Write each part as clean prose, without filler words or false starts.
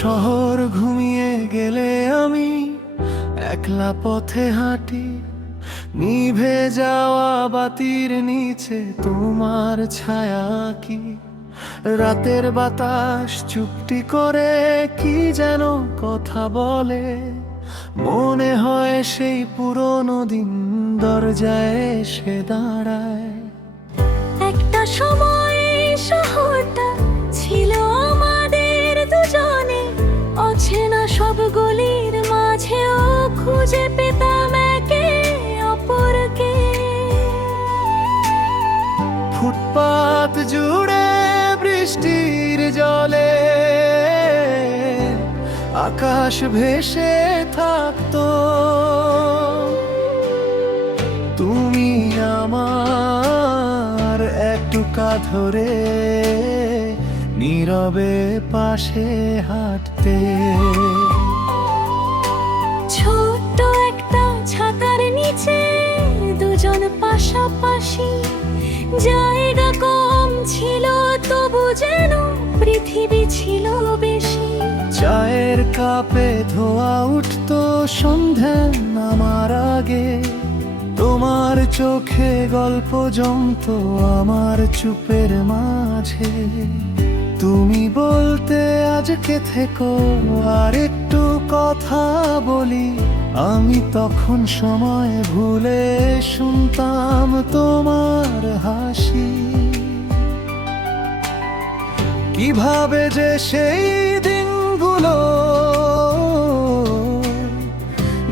শহর ঘুমিয়ে গেলে আমি একলা পথে হাঁটি, নিভে যাওয়া বাতির নিচে তোমার ছায়া কি? রাতের বাতাস চুপটি করে কি যেন কথা বলে, মনে হয় সেই পুরনো দিন দরজায় এসে দাঁড়ায়। একটা সময় শহরটা ছিল আমাদের দুজনে, অচেনা সব গলির মাঝেও খুঁজে পেতাম একে অপরকে। ফুটপাত জুড়ে বৃষ্টির জলে আকাশ ভেসে থাকতো, তুমি আমার একটুকা ধরে নীরবে পাশে হাঁটতে। ছোট্ট একটা ছাতার নিচে দুজন পাশাপাশি, জায়গা কম ছিল তবু যেন পৃথিবী ছিল বেশি। চায়ের কাপে ধোয়া উঠতো সন্ধ্যা নামার আগে, তোমার চোখে গল্প জমতো আমার চুপের মাঝে। তুমি বলতে আজকে থেকো আর একটু কথা বলি, আমি তখন সময় ভুলে শুনতাম তোমার হাসি। কিভাবে যে সেই দিনগুলো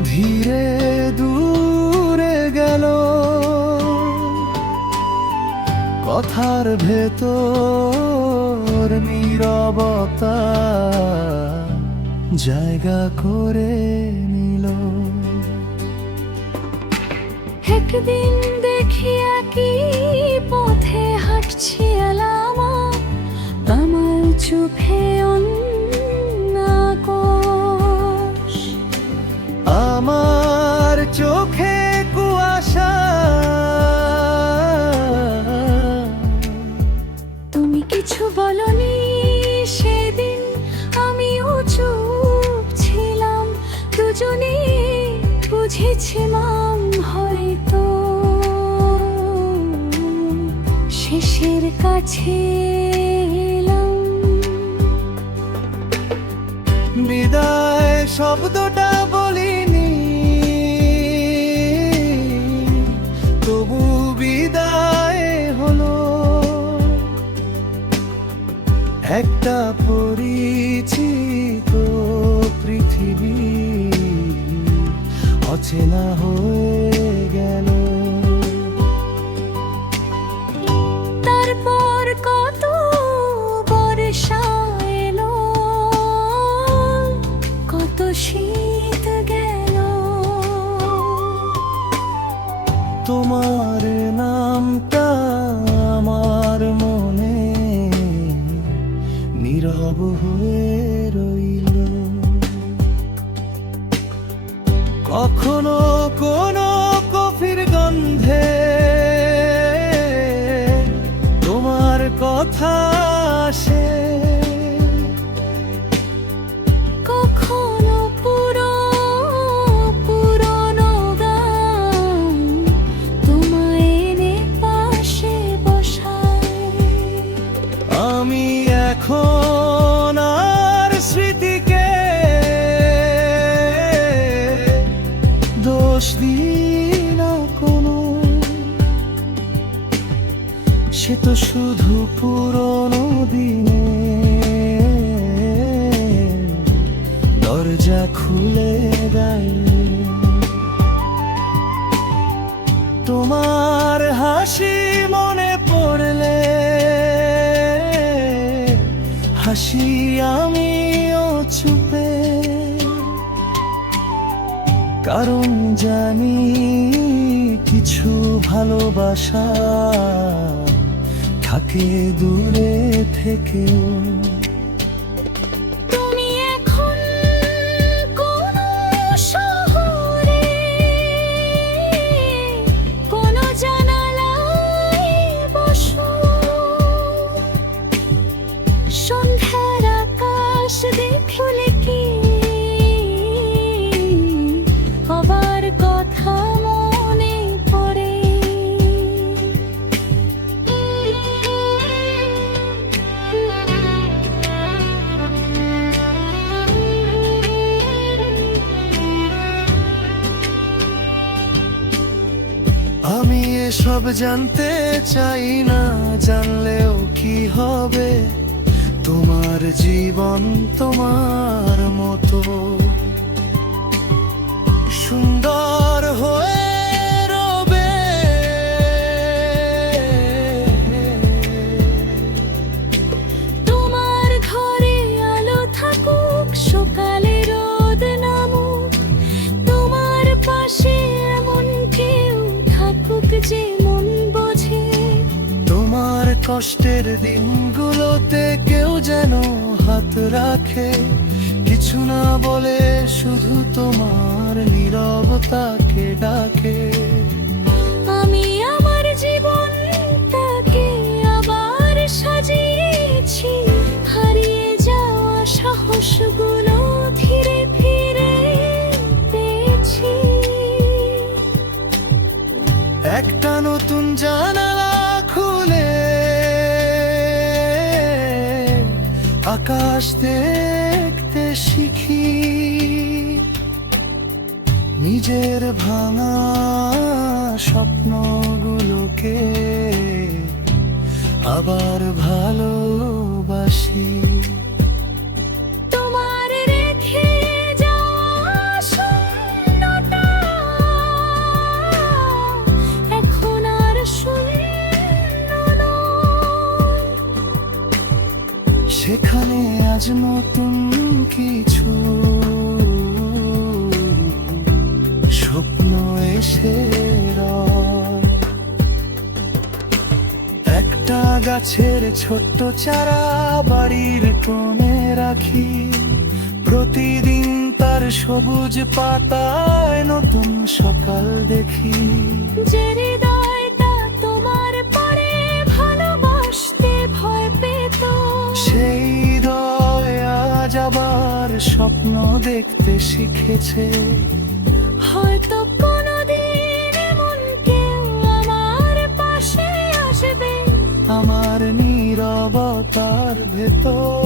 ধীরে দূরে গেল, কথার ভেতর নীরবতা জায়গা করে নিল। একদিন দেখি একই পথে হাঁটছি এলাম, আমার চোখে অন্য আকাশ, আমার চোখে কুয়াশা। তুমি কিছু বলনি সেদিন, আমিও চুপ ছিলাম। দুজনে বুঝেছিলাম হয়তো শেষের কাছে এলাম। বিদায় শব্দটা বলিনি, তবু বিদায় হলো। একটা পরিচিত পৃথিবী অচেনা হয়ে গেল। তারপর কত বর্ষা এলো, কত শীত গেল, তোমার নামটা আমার মনে নীরব হয়ে রইল। কখনো কোনো কফির গন্ধে তোমার কথা আসে, কখনো পুরনো গান তোমায় এনে পাশে বসায়। আমি এখন আর স্মৃতিকে দোষ দিই না কোনো, সে তো শুধু পুরনো দিনে দরজা খুলে দেয়। তোমার হাসি মনে পড়লে হাসি আমিও চুপে, কারণ জানি কিছু ভালোবাসা থাকে দূরে থেকেও। তুমি এখন কোন শহরে, কোন জানালায় বসো, সন্ধ্যার আকাশ দেখলে সব জানতে চাই না, জানলেও কি হবে, তোমার জীবন তোমার মতো সুন্দর হয়ে রবে। তোমার ঘরে আলো থাকুক, সকালে রোদ নামুক, তোমার পাশে এমন কেউ থাকুক যে মন বোঝে। তোমার কষ্টের দিনগুলোতে কেউ যেন হাত রাখে, কিছু না বলে শুধু তোমার নীরবতাকে ডাকে। আমি আমার জীবনটাকে আবার সাজিয়েছি, হারিয়ে যাওয়া সাহসগুলো ধীরে ফিরে পেয়েছি। একটা নতুন জানালা খুলে আকাশ দেখতে শিখি, নিজের ভাঙা স্বপ্নগুলোকে আবার ভালোবাসি। তোমার রেখে যাওয়া শূন্যতা এখন আর শূন্য নয়। সেখানে আজ নতুন কিছু স্বপ্ন এসে রয়। একটা গাছের ছোট্ট চারা বাড়ির কোণে রাখি, প্রতিদিন তার সবুজ পাতায় নতুন সকাল দেখি। যে হৃদয়টা তোমার পরে ভালোবাসতে ভয় পেত, সেই হৃদয় আজ আবার স্বপ্ন দেখতে শিখেছে। হয়তো কোনোদিন এমন কেউ আমার পাশে আসবে, আমার নীরবতার ভেতর